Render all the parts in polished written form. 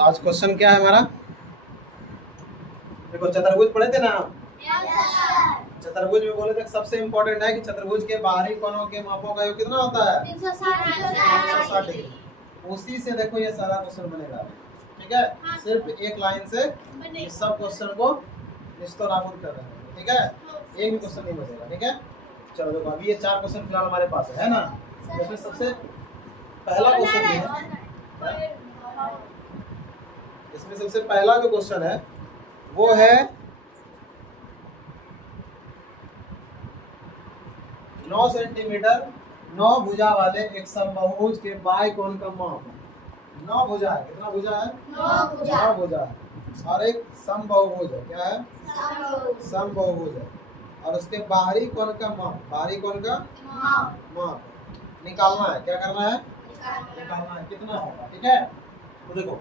तो आज क्वेश्चन क्या है हमारा? देखो चतुर्भुज पढ़े थे ना हम। चतुर्भुज में बोले थे सबसे इम्पोर्टेंट है कि चतुर्भुज के बाहरी कोनों के मापों का योग कितना होता है? 360 डिग्री। उसी से देखो ये सारा क्वेश्चन बनेगा, ठीक है? सिर्फ एक लाइन से इस सब क्वेश्चन को निस्तराबुद कर रहे हैं, ठीक है? एक भी क्वेश्चन नहीं बचेगा, ठीक है? चलो देखो अभी ये 4 क्वेश्चन फिलहाल हमारे पास है ना? इसमें सबसे पहला क्वेश्चन है, इसमें सबसे पहला जो क्वेश्चन है वो है 9 सेंटीमीटर 9 भुजा वाले एक समबाहुभुज के बाएं कोण का माप। 9 भुजा है, कितना भुजा है? 9 भुजा है और एक समबाहुभुज है। क्या है? समबाहुभुज है और उसके बाहरी कोण का माप, बाहरी कोण का माप निकालना है। क्या करना है? निकालना है कितना होगा, ठीक है? तो देखो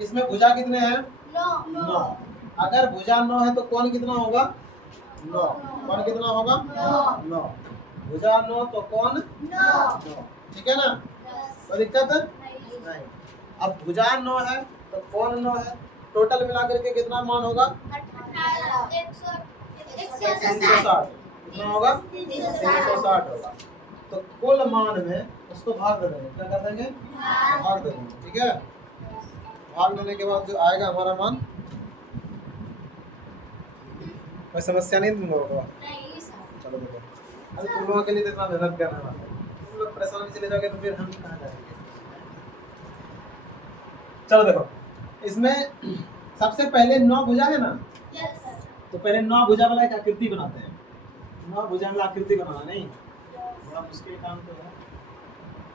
इसमें भुजा कितने हैं? 9। अगर भुजा 9 है तो कोण कितना होगा? 9। कोण कितना होगा? 9। भुजा 9 तो कोण 9, ठीक है ना? कोई दिक्कत नहीं। अब भुजा 9 है तो कोण 9 है, टोटल मिलाकर के कितना मान होगा? 360। कितना होगा? 360 होगा। तो कुल मान में उसको भाग दे देंगे। क्या कर देंगे? भाग देंगे, ठीक है? भाग देने के बाद जो आएगा हमारा मान, कोई समस्या नहीं तुम लोगों को? चलो देखो अभी तुम लोगों के लिए इतना मेहनत करना है, तुम लोग परेशान भी चले जाओगे तो फिर हम कहाँ जाएंगे? चलो देखो इसमें सबसे पहले 9 भुजा है ना? तो पहले 9 भुजा वाला एक आकृति बनाते हैं। 9 भुजा वाला आकृति बनाना नहीं बड़ा मुश्किल काम तो है,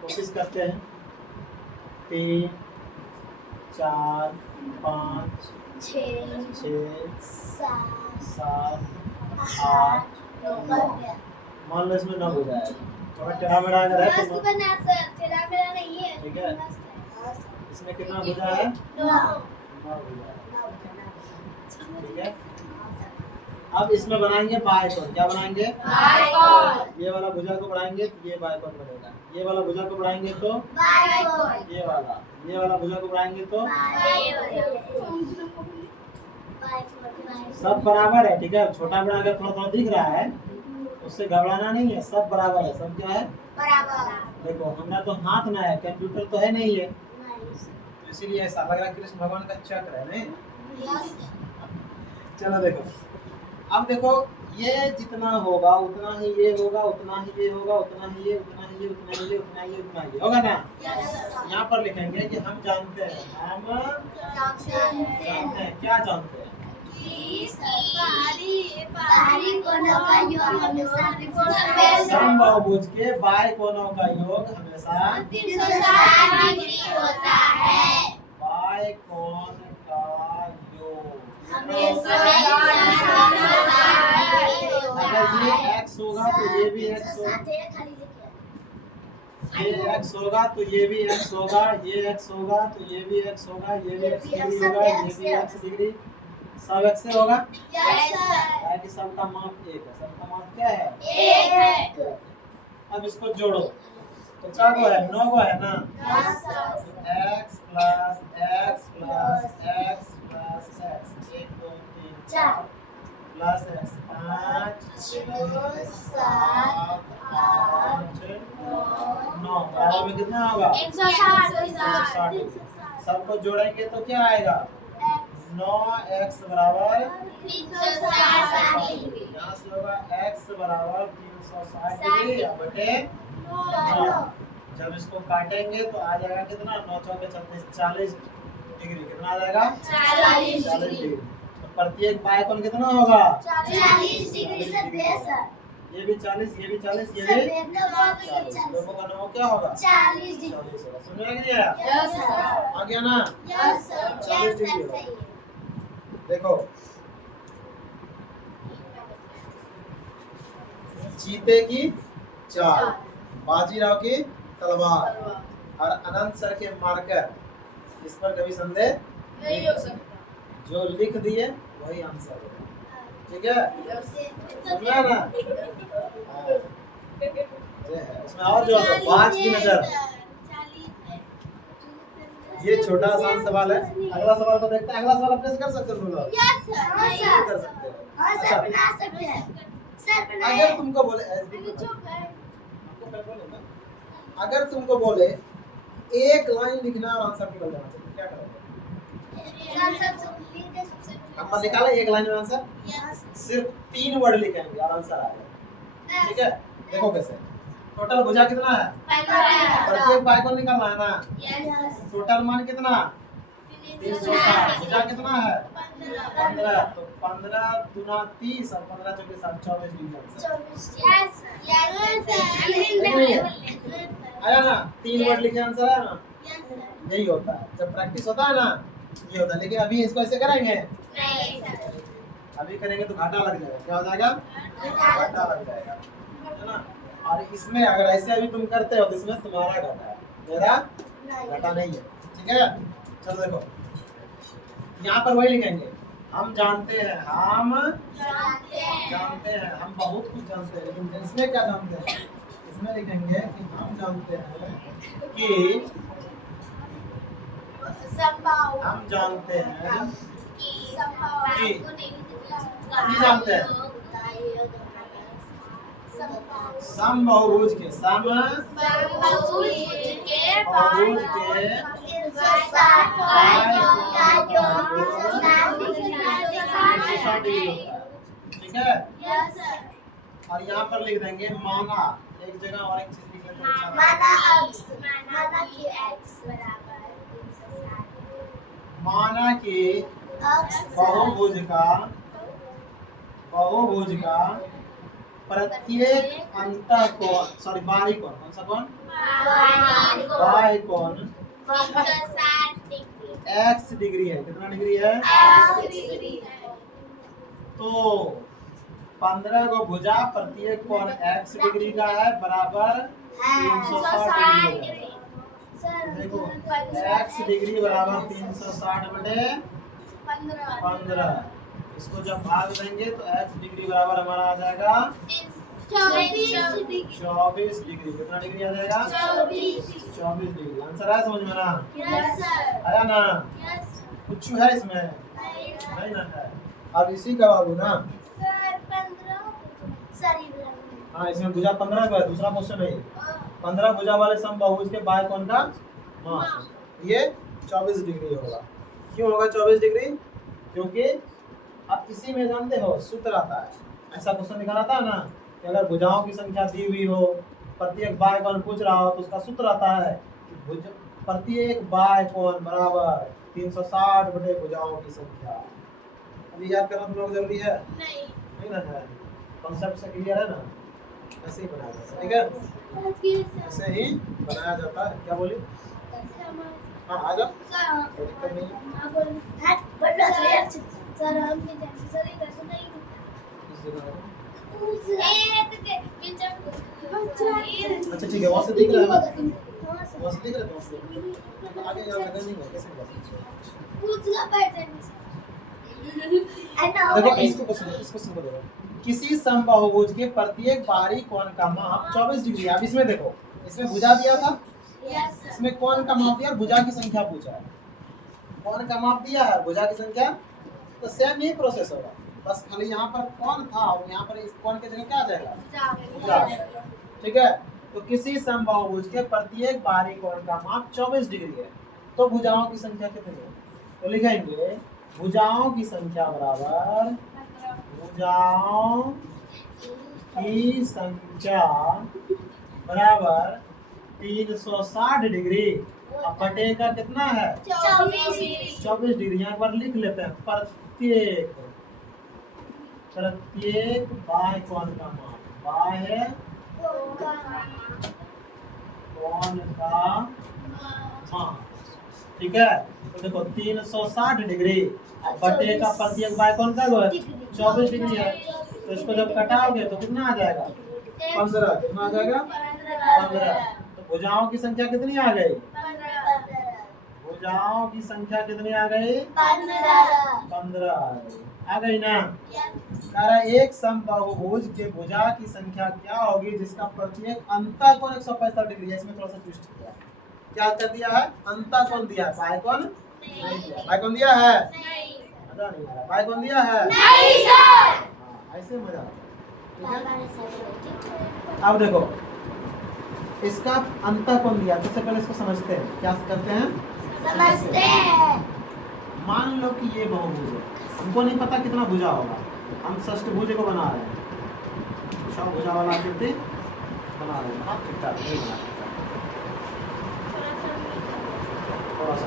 कोशिश करते हैं। 3 4 5 6 7 8 9। मान लो इसमें 9 भुजा है, थोड़ा टेढ़ा मेढ़ा अगर है तो ठीक है। इसमें कितना भुजा है? 9 भुजा है, ठीक है? अब इसमें बनाएंगे बाएं कोण। क्या बनाएंगे? बाएं कोण। ये वाला भुजा को बढ़ाएंगे तो ये बाएं कोण बनेगा। ये वाला भुजा को बढ़ाएंगे तो बाएं कोण। ये वाला भुजा को बढ़ाएंगे तो सब बराबर है, ठीक है? छोटा बड़ा अगर थोड़ा थोड़ा दिख रहा है उससे घबराना नहीं है, सब बराबर है। सब क्या है? बराबर। देखो हमारा तो हाथ में है, कंप्यूटर तो है नहीं है, तो इसीलिए ऐसा लग रहा है कृष्ण भगवान का चक्र है नहीं। चलो देखो अब देखो ये जितना होगा उतना ही ये होगा, उतना ही ये होगा, उतना ही ये, उतना ही ये, उतना ही ये, उतना ही ये, उतना ही ये होगा ना? यहाँ पर लिखेंगे कि हम जानते हैं, हम जानते हैं। क्या जानते हैं? समबाहुभुज के बाएं कोनों का योग हमेशा 360 डिग्री होता है। बाएं कोण का योग अगर ये x होगा तो ये भी x होगा, ये x होगा तो ये भी x होगा, ये x होगा तो ये भी x होगा, ये भी x डिग्री होगा, ये भी x डिग्री, सब x से होगा। ताकि सबका माप 1 है। सबका माप क्या है? 1 है। अब इसको जोड़ो तो क्या को है? 9 को है ना? x plus x plus x plus x 1 2 3 4 plus x 5 6 7 8 9 बराबर में कितना होगा? 160। सबको जोड़ेंगे तो क्या आएगा? 9x बराबर 360 डिग्री। यहाँ से होगा x बराबर 360 डिग्री बटे 9। जब इसको काटेंगे तो आ जाएगा कितना? 9 चौके 36 40 डिग्री। कितना आ जाएगा? 40 डिग्री। तो प्रत्येक बाएं कोण कितना होगा? 40 डिग्री। ये भी 40, ये भी 40, ये भी 40। दोनों का नाम क्या होगा? 40 डिग्री। समझ में आ गया? Yes sir. आ गया ना? Yes sir. 40 डिग्री। देखो चीते की चाल, बाजीराव की तलवार और अनंत सर के मार्कर, इस पर कभी संदेह नहीं हो सकता। जो लिख दिए वही आंसर होगा, ठीक है? समझा ना? उसमें और जो 5 की नजर ये छोटा आसान सवाल है। अगला सवाल को देखते हैं। अगला सवाल अपने से कर सकते हो तुम लोग? Yes sir. नहीं कर सकते हो। अच्छा, बना सकते हैं सर। अगर तुमको बोले अगर तुमको बोले एक लाइन लिखना और आंसर निकल जाना चाहिए, क्या करोगे? हम निकाला एक लाइन में आंसर, सिर्फ 3 वर्ड लिखेंगे और आंसर आ जाएगा। ठीक है, देखो कैसे। टोटल भुजा कितना है? प्रत्येक बाय को निकालना है ना। टोटल मान कितना? 360। भुजा कितना है? 15। तो 15 गुना 30 और 15 चौके 24 डिग्री आया ना। 3 वर्ड लिखे आंसर आया ना। यही होता है जब प्रैक्टिस होता है ना, ये होता है। लेकिन अभी इसको ऐसे करेंगे? अभी करेंगे तो घाटा लग जाएगा। क्या हो जाएगा? घाटा लग जाएगा, है ना। और इसमें अगर ऐसे अभी तुम करते हो तो इसमें तुम्हारा घाटा है, मेरा घाटा नहीं है। ठीक है, चलो देखो यहाँ पर वही लिखेंगे। हम जानते हैं, हम जानते हैं, हम बहुत कुछ जानते हैं। लेकिन इसमें क्या जानते हैं? इसमें लिखेंगे कि हम जानते हैं कि हम जानते हैं कि जानते हैं समबहुभुज के ठीक है। और यहाँ पर लिख देंगे माना। एक जगह और एक चीज लिख लेते हैं, माना कि बहुभुज का प्रत्येक अंतःकोण, सॉरी बाहरी कोण, कौन सा कोण? बाह्य कोण x डिग्री है। कितना डिग्री है? तो 15 को भुजा प्रत्येक कोण x डिग्री का है, बराबर 360 डिग्री। देखो x डिग्री बराबर 360 बटे 15। इसको जब भाग देंगे तो x डिग्री बराबर हमारा आ जाएगा 24 डिग्री। कितना डिग्री आ जाएगा? 24 डिग्री। आंसर आया समझ में ना? आया ना? कुछ है इसमें? नहीं ना है। अब इसी का बाबू ना, हाँ इसमें भुजा 15 का है। दूसरा क्वेश्चन है 15 भुजा वाले समबाहुभुज के बाह्य कोण का मान, ये 24 डिग्री होगा। क्यों होगा 24 डिग्री? क्योंकि अब इसी में जानते हो सूत्र आता है। ऐसा क्वेश्चन निकाला था ना कि अगर भुजाओं की संख्या दी हुई हो, प्रत्येक बाह्य कोण पूछ रहा हो, तो उसका सूत्र आता है कि भुज प्रत्येक बाह्य कोण बराबर 360 बटे भुजाओं की संख्या। अभी याद करना तुम लोग जल्दी है? नहीं ना है। कॉन्सेप्ट से क्लियर है ना? ऐसे ही बनाया जाता है। ठीक है, ऐसे ही बनाया जाता है। क्या बोली? हाँ आ जाओ, कोई दिक्कत नहीं है। अच्छा ठीक है, वहाँ से दिख रहा है ना? वहाँ से दिख रहा है तो आगे यहाँ लगा नहीं है। कैसे देखो इसको क्वेश्चन को देखो। किसी समबाहुभुज के प्रत्येक बाहरी कोण का माप 24 डिग्री। अब इसमें देखो, इसमें भुजा दिया था, इसमें कोण का माप दिया, भुजा की संख्या पूछा है। कोण का माप दिया है, भुजा की संख्या, तो सेम ही प्रोसेस होगा। बस खाली यहाँ पर कोण था और यहाँ पर इस कोण के जगह क्या आ जाएगा? ठीक है। तो किसी समबाहुभुज के प्रत्येक बाहरी कोण का माप 24 डिग्री है, तो भुजाओं की संख्या कितनी है? तो लिखेंगे भुजाओं की संख्या बराबर भुजाओं की संख्या बराबर 360 डिग्री। अब बटे का कितना है? 24 डिग्री। यहाँ पर लिख लेते हैं प्रत्येक बाह्य कोण का मान, बाह्य कोण का मान। ठीक है, तो देखो 360 डिग्री। अब बटे का प्रत्येक बाह्य कोण का 24 डिग्री है, तो इसको जब कटाओगे तो कितना आ जाएगा? 15। कितना आ जाएगा? 15। तो भुजाओं की संख्या कितनी आ गई? भुजाओं की संख्या कितनी आ गई? 15 आ गई ना? कह रहा एक समबाहुभुज के भुजा की संख्या क्या होगी जिसका प्रत्येक अंतःकोण 165 डिग्री है। इसमें थोड़ा सा ट्विस्ट किया, क्या कर दिया है? अंता कौन दिया है, बाय कौन नहीं दिया। बाय कौन दिया है? मजा नहीं आ रहा। बाय कौन दिया है? नहीं सर। हाँ, ऐसे मजा आता है। ठीक है, अब देखो इसका अंतर कौन दिया। सबसे पहले इसको समझते हैं, क्या करते हैं समझते हैं। मान लो कि ये बहुभुज है, हमको नहीं पता कितना भुजा होगा, हम षष्ठभुज को बना रहे हैं, 6 भुजा वाला आकृति बना रहे हैं। ठीक ठाक नहीं बना, थोड़ा सा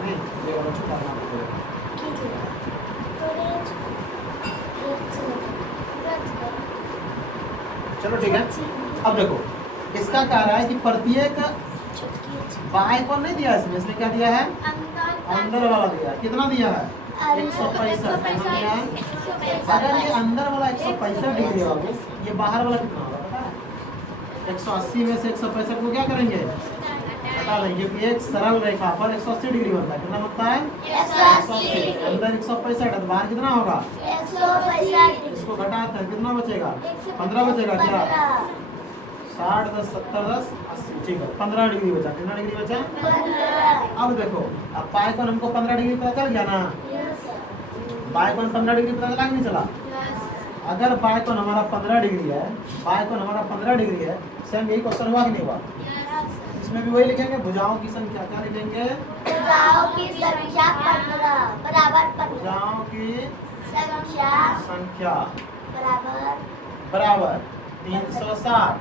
नहीं, ये वाला छोटा बना दो। चलो ठीक है, अब देखो इसका कह रहा है कि प्रत्येक बाय कौन नहीं दिया इसमें, इसमें क्या दिया है? अंदर वाला दिया है। कितना दिया है? 165 दिया है। अगर ये अंदर वाला 165 डिग्री होगा, ये बाहर वाला कितना होगा पता है? 180 में से 165 को क्या करेंगे? बता देंगे कि एक सरल रेखा पर 180 डिग्री बनता है। कितना बनता है? 180। अंदर 165 है तो बाहर कितना होगा? 165। इसको घटाते हैं कितना बचेगा? 15 बचेगा क्या? 60 10 70 10 80, ठीक है 15 डिग्री बचा। कितना डिग्री बचा? 15। अब देखो, अब पाई कौन हमको 15 डिग्री पता चल गया ना। पाई कौन 15 डिग्री पता चला कि नहीं चला? अगर पाई कौन हमारा 15 डिग्री है, पाई कौन हमारा 15 डिग्री है, सेम यही क्वेश्चन हुआ कि नहीं हुआ? इसमें भी वही लिखेंगे, भुजाओं की संख्या क्या लिखेंगे? भुजाओं की संख्या 15 बराबर 15। भुजाओं की संख्या संख्या बराबर बराबर 360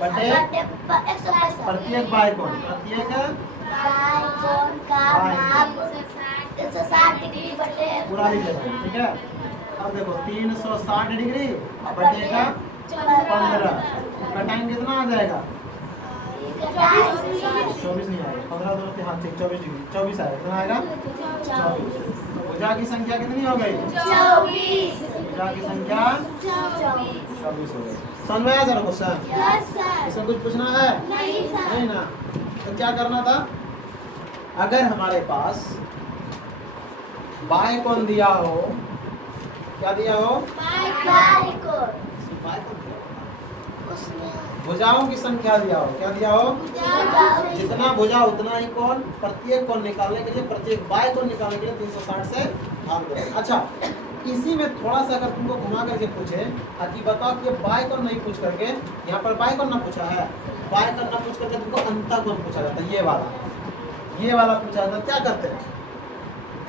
बटे 165। प्रत्येक बाय कौन, प्रत्येक बाय कौन का माप 160 डिग्री बटे पूरा लिख लेते हैं। ठीक है, अब देखो 360 डिग्री बटेगा 15, घटाएंगे कितना आ जाएगा? 24 नहीं आएगा, 15 दोनों के हाथ से 24 डिग्री 24 आएगा। कितना आएगा? 24। भुजा की संख्या कितनी हो गई? 24। भुजा की संख्या 24 हो गई। समझ में आया सर क्वेश्चन? Yes sir. इसमें कुछ पूछना है? नहीं सर। नहीं ना, तो क्या करना था? अगर हमारे पास बाय कौन दिया हो, क्या दिया हो? बाय को बाय कौन दिया हो? उसने भुजाओं की संख्या दिया हो। क्या दिया हो? जितना भुजा उतना ही कौन, प्रत्येक कौन निकालने के लिए, प्रत्येक बाय कौन निकालने के लिए 360 से भाग दो। अच्छा, इसी में थोड़ा सा अगर तुमको घुमा करके पूछे कि बताओ कि बाय कौन नहीं पूछ करके, यहाँ पर बाय कौन ना पूछा है, बाय कौन ना पूछ करके तुमको अंतर कौन पूछा जाता है, ये वाला पूछा जाता है, क्या करते हैं?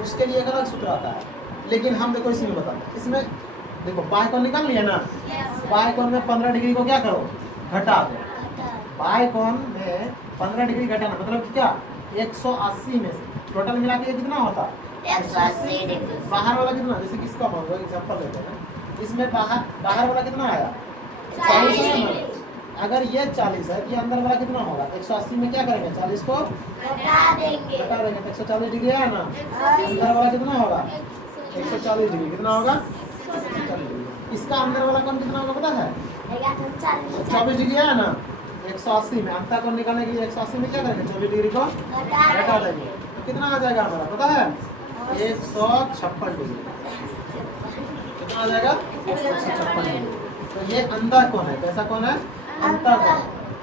उसके लिए एक अलग सूत्र आता है, लेकिन हम देखो इसी में बताते हैं। इसमें देखो बाय कौन निकाल लिया ना, बाय कौन में 15 डिग्री को क्या करो? घटा दो। बाय कौन में 15 डिग्री घटाना मतलब कि क्या? 180 में से टोटल मिला के कितना होता? 180 डिग्री। बाहर वाला कितना? जैसे किसका मान लो एग्जांपल लेते हैं, इसमें बाहर वाला कितना आया? 40 40। डिग्री। अगर ये 40 है, ये अंदर वाला कितना होगा? 180 में क्या करेंगे? 40 को घटा देंगे। घटा देंगे तो 140 डिग्री है ना। अंदर वाला कितना होगा? 140 डिग्री। कितना होगा? 140 डिग्री। इसका अंदर वाला कौन कितना होगा पता है? 24 डिग्री है ना। 180 में अंतर कौन निकालने के लिए 180 में क्या करेंगे? 24 डिग्री को घटा देंगे तो कितना आ जाएगा हमारा पता है? 156 डिग्री। कितना आ जाएगा? 156 डिग्री। तो ये अंदर कौन है? कैसा कौन है? अंतर कौन,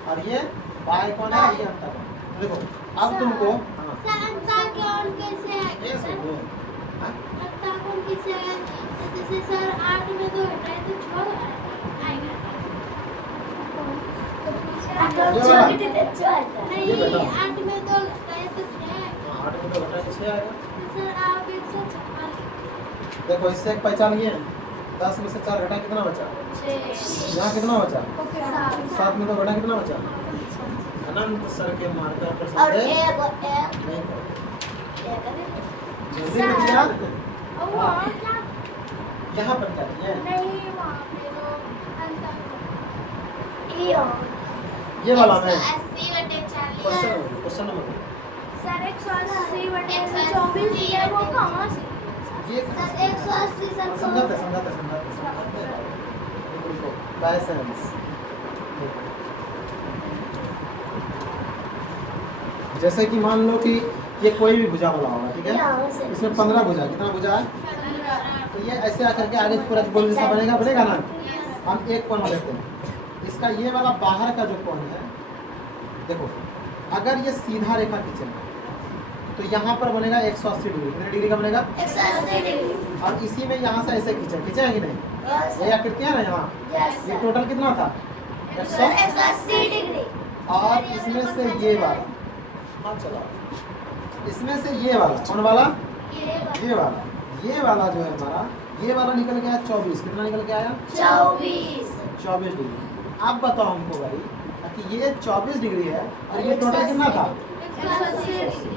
और ये बाय कौन है? ये अंतर कौन। देखो अब तुमको अंतर कौन कैसे ये समझो। अंतर कौन कैसे है? जैसे सर 8 में 2 घटाए तो 6 आएगा। नहीं 8 में 2 घटाए तो 6 आएगा। 8 में 2 घटा के 6 आएगा। सर आप 156। देखो इससे एक पहचान लिए 10 में से 4 घटा कितना बचा? 6। यहाँ कितना बचा? 7 में 2 घटा कितना बचा? नहीं अनंत सर के मार्कर पर और संदेह एक नहीं करो। जल्दी सर। करिए यार। और वो क्या? यहाँ पर क्या किए? नहीं वहाँ पे तो अंतर यो ये वाला में 180 बटे 40। क्वेश्चन नंबर सर 180 बटे 24 दिया वो कहाँ से? ये सर 180 सर समझाते रुको लाइसेंस। जैसे कि मान लो कि ये कोई भी भुजा वाला होगा, ठीक है, इसमें 15 भुजा, कितना भुजा है? तो ये ऐसे आकर के आगे पूरा गोल जैसा बनेगा ना। हम एक कोण लेते हैं, इसका ये वाला बाहर का जो कोण है, देखो अगर ये सीधा रेखा खींचे तो यहाँ पर बनेगा 180 डिग्री। कितने डिग्री का बनेगा? 180 डिग्री। और इसी में यहाँ से ऐसे खींचे है कि नहीं? ये आकृति है ना यहाँ, ये टोटल कितना था? 180 डिग्री। और इसमें से ये वाला, हाँ चला, इसमें से ये वाला कौन वाला? ये वाला जो है हमारा, ये वाला निकल गया 24। कितना निकल के आया? 24 डिग्री। अब बताओ हमको भाई कि ये 24 डिग्री है और ये टोटल कितना था? 180 डिग्री।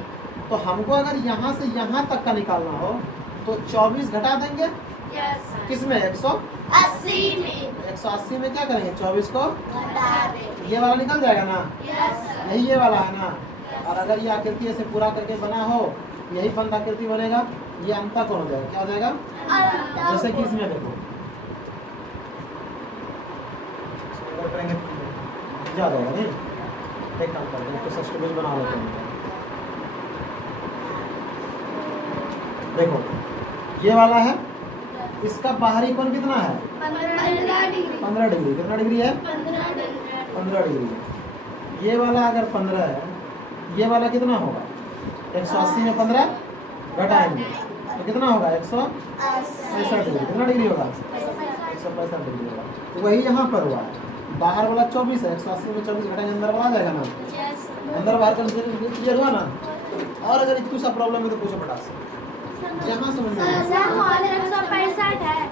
तो हमको अगर यहाँ से यहाँ तक का निकालना हो तो 24 घटा देंगे किसमें? 180 में 180 में क्या करेंगे? 24 को घटा देंगे। ये वाला निकल जाएगा ना? Yes sir. यही ये वाला है ना? और अगर ये आकृति ऐसे पूरा करके बना हो, यही बंद आकृति बनेगा, ये अंतर कौन हो जाएगा? क्या हो जाएगा? जैसे कि इसमें देखो, करेंगे जा जाएगा नहीं? एक काम करते हैं, तो सस्टेबल बना लेते हैं। देखो ये वाला है, इसका बाहरी कोण कितना है? 15 डिग्री। 15 डिग्री। कितना डिग्री है? 15 डिग्री। ये वाला अगर 15 है, ये वाला कितना होगा? 180 में 15 घटाएंगे तो कितना होगा? 165 डिग्री। कितना डिग्री होगा? 165 डिग्री होगा। तो वही यहाँ पर हुआ है। बाहर वाला 24 है, 180 में 24 घटाएंगे, अंदर वाला आ जाएगा ना? अंदर बाहर क्लियर हुआ ना? और अगर कुछ सा प्रॉब्लम है तो पूछो फटाक से, जहाँ समझ में आए। सर हमारे 165 है,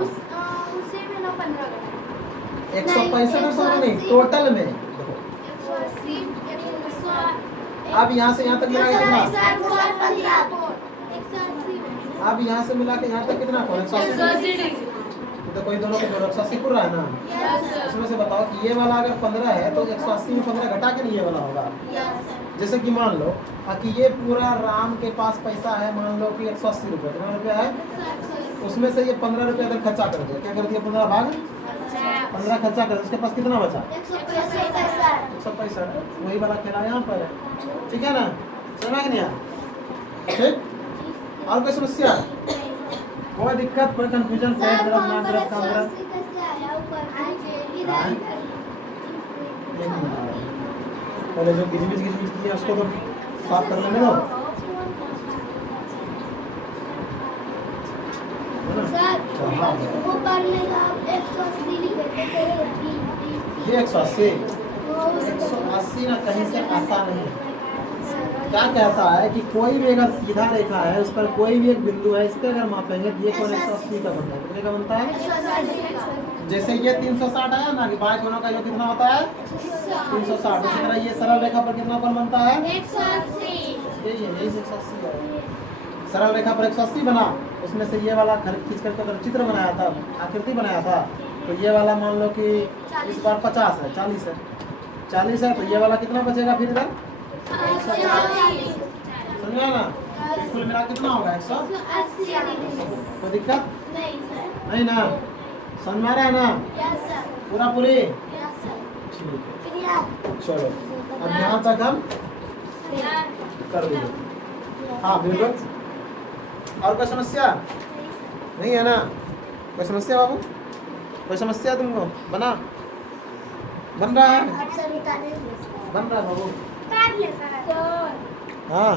उसे में ना 15 घटाएं। 165 नहीं, टोटल में देखो। 180 अब यहाँ से यहाँ तक मिला के कितना? 180। अब यहाँ से मिला के यहाँ तक कितना कौन? 180। तो कोई दोनों के जोड़ 180 पूरा है ना? इसमें से बताओ कि ये वाला अगर 15 है तो 180 में 15 घटा के नहीं ये वाला होगा। जैसे कि मान लो कि ये पूरा राम के पास पैसा है, मान लो कि 180 रुपये। कितना रुपया है? उसमें से ये 15 रुपया अगर खर्चा कर दिया, क्या कर दिया? 15 भाग 15 खर्चा कर, उसके पास कितना बचा? 165। वही वाला खेला यहाँ पर है, ठीक है ना? समझ में नहीं आया? ठीक। और कोई समस्या, कोई दिक्कत, कोई कंफ्यूजन? साइड तरफ ना तरफ काम तरफ पहले जो घिच की है उसको तो साफ कर लेने दो। ये 180 ना कहीं से आता नहीं। क्या कहता है कि कोई भी अगर सीधा रेखा है, उस पर कोई भी एक बिंदु है, इस पर अगर मापेंगे तो ये कोण 180 का बनता है। कितने का बनता है? जैसे ये 360 आया ना कि 5 कोणों का योग कितना होता है? 360। इसी तरह ये सरल रेखा पर कितना कोण बनता है? 180। यही 180 है। सरल रेखा पर 180 बना, उसमें से ये वाला खींच करके अगर चित्र बनाया था, आकृति बनाया था, तो ये वाला मान लो कि इस बार 50 है, 40 है, 40 है, तो ये वाला कितना बचेगा फिर इधर? 140। समझा ना? कुल मिला कितना होगा? 180। कोई दिक्कत नहीं सर। नहीं ना? समझ में आ रहा है ना? Yes sir. पूरा पूरी? Yes sir. ठीक है, चलो अब यहाँ तक हम कर दीजिए। हाँ बिल्कुल। और कोई समस्या नहीं है ना? कोई समस्या बाबू? कोई समस्या तुमको? बन रहा है? बन रहा है बाबू? सर। हाँ